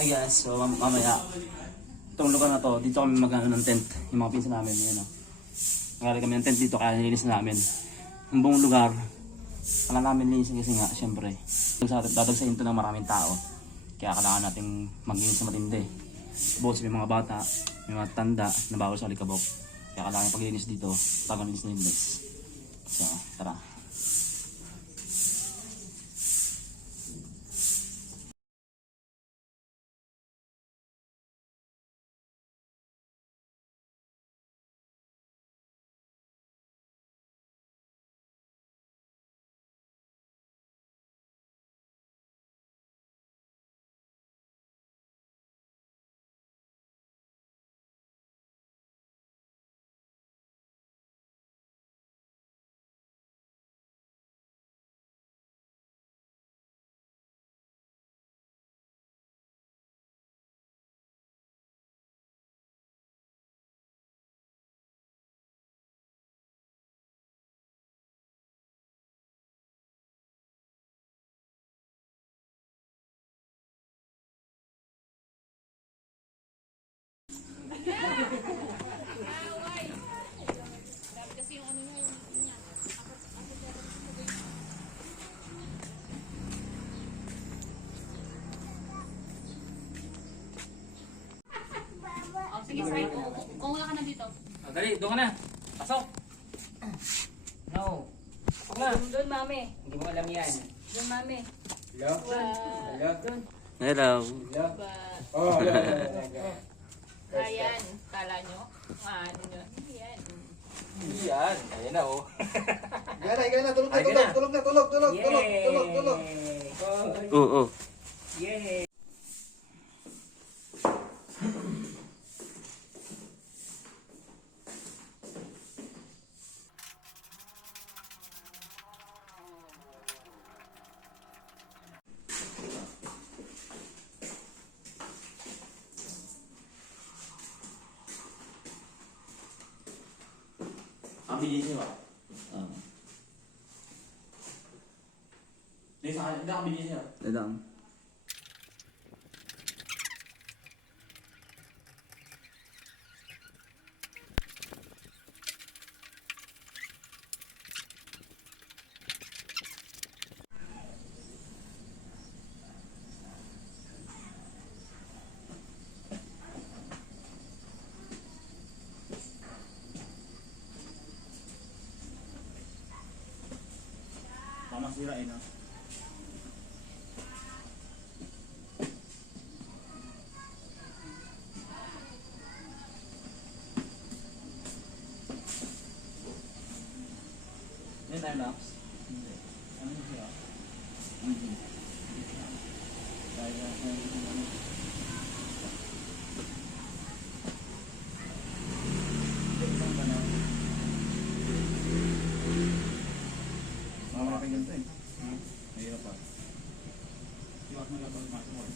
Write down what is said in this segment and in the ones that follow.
Ay guys, so mamaya itong lugar na to, dito kami mag-ano ng tent, yung mga pinsan namin, yun o. Nagari kami ng tent dito kaya nilinis na namin. Yung buong lugar, kailangan namin linisin kasi nga, syempre. Dadagsahin ito ng maraming tao. Kaya kailangan natin mag-linis sa matindi. Boss, may mga bata, may mga tanda na bawal sa alikabok. Kaya kailangan paglinis dito, bago linis na linis. So, tara. Sige, sorry. Kung wala ka na dito. Oh, dali, doon ka na. Pasok. No. Pasok na. Doon, mami. Hindi mo alam yan. Doon, mami. Hello? Hello? Doon. Hello. Hello? Ba, Oh, hello. ayan. Kala nyo? Ano nyo? Ayan. Yan, ayun na oh. Gana, tulog na. Oo. Yay! Ang bilis niyo ba? Hindi ako bilis niyo. Dadang. Masira eh, no? Yan time lapse? Hindi. Ano siya? Hindi. Kaya ganito eh. Mahirap pa. Iwak mo lang pag-masok mo eh.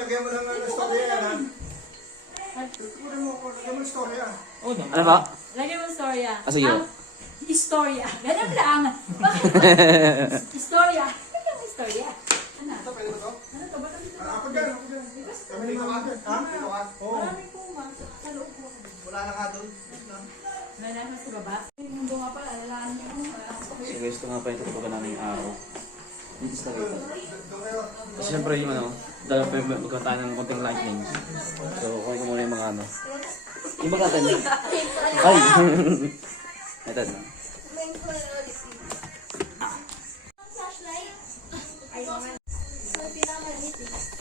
Lagyan mo lang ng storya yan, ha? Lagyan mo ng storya. Ano ba? Lagyan mo storya. Sige. Istorya. Ganun lang. Istorya. Lagyan mo istorya. Ano? Ito, pwede ba ito? Ano to? Ba't nandito Ako dyan. Kami dito ka. Ha? Dito ka? Oo. Maraming puma. Sa loob ko. Wala na ka doon. Nalaman sa baba. Yung mundo nga pala. Alalaan niyo. Sige, gusto nga pa yung tutugan namin yung araw. Dito sa rito. Doon kayo. Kasi syempre yung ano, dahil pa magkaroon tayo ng konting lightning. So, kunin ko muna yung mga ano. Yung mga natin. Ay! Ito na.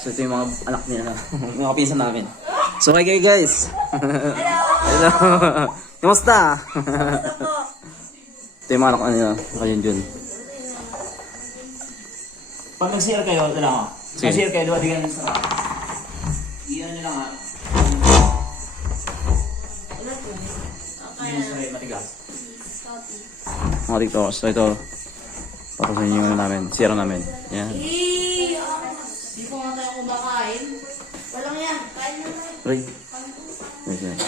So, ito yung mga anak niya na. Yung mga pinsan namin. So, okay guys. Hello! Hello! Kumusta? Ito yung mga anak niya. Ayun dun. Pag nag-CR kayo, ito lang ako. Nag-CR kayo, duwadigan nyo sa iyan nyo lang ha. Hindi nyo sa matigas. Mga TikTok. So ito, papasin yung ano namin, sira namin. Yan. Hindi ko nga tayo kumakain. Walang yan. Kain na tayo. Ray. Wait, wait.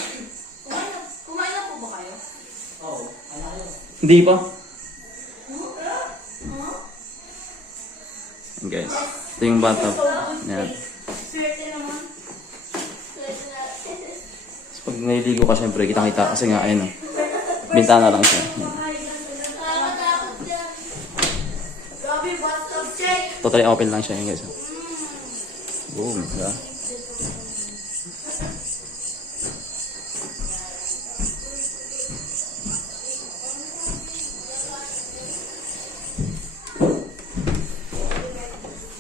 Kumain na po ba kayo? Hindi pa. Yan guys. Ito yung bathtub. Yan. Swerte naman. So, pag naliligo ka syempre, kitang-kita kasi nga ayun. Bintana lang siya. Yan. Grabe, bathtub check. Totally open lang siya yun guys. Boom. Diba?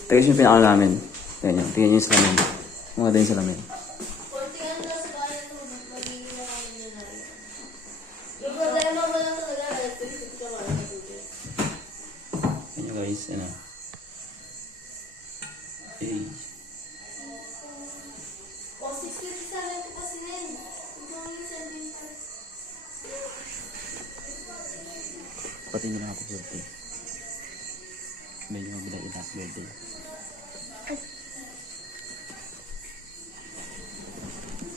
Tignan yung pinaka namin. Tignan nyo. Tignan nyo yung salamin. Mga din yung salamin. Tignan nyo guys. Ano. Hey. Pati nyo na ako birthday. Medyo mabila yung happy birthday.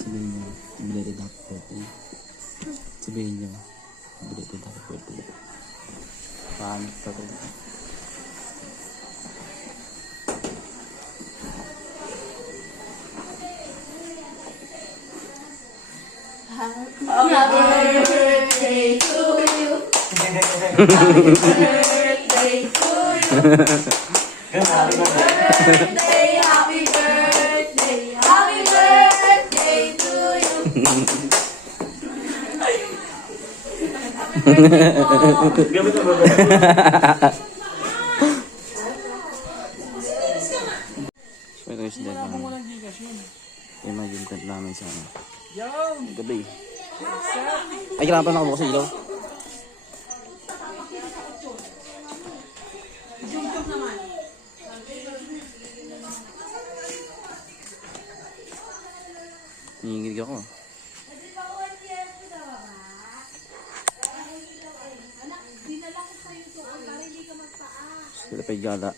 Sabihin nyo, belated happy birthday. Sabihin nyo, belated happy birthday. Paano ito ko? Happy birthday to you. Happy birthday to you. Happy birthday, happy birthday, happy birthday to you. Gamit ang baba. So ito is dead namin. Yung mga yung tent namin sa ano. Gabi. Ay, kailangan pa nakabukas sa ilaw. Nanginginig ako. Sila pa yung gala.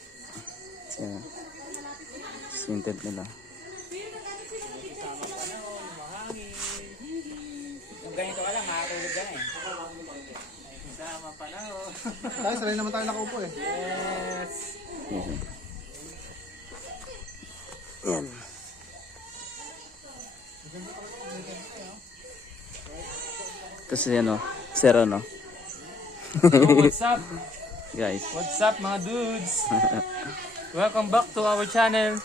Yung tent nila. Kung ganito ka lang, makatulog ka na eh. Sama pa na oh. Tayo, sanay naman tayo nakaupo eh. Yes. Yan. Kasi ano, zero no? So, what's up? Guys. What's up mga dudes? Welcome back to our channel.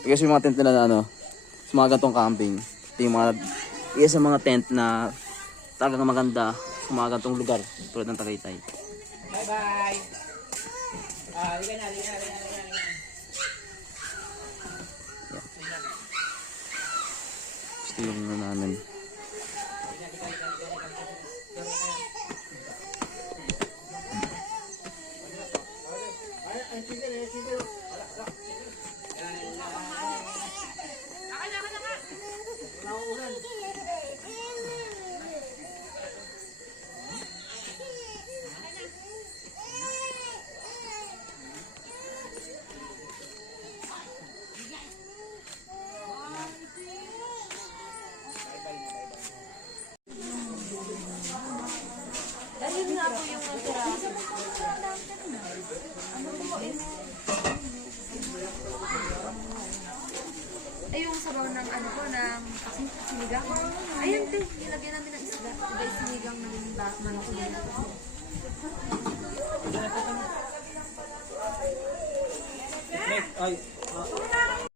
Kasi yung mga tent nila na ano, sa mga gantong camping. Ito yung mga, isa sa mga tent na talagang maganda sa mga gantong lugar. Tulad ng Tagaytay. Bye bye. Halika na, halika na. Gusto yung ano namin. Ayun nga po yung natira. Ay, yung sabaw ng ano po, ng sinigang. Ayun, te, nilagyan namin ng isda. Iba yung sinigang ng manok din. Ay,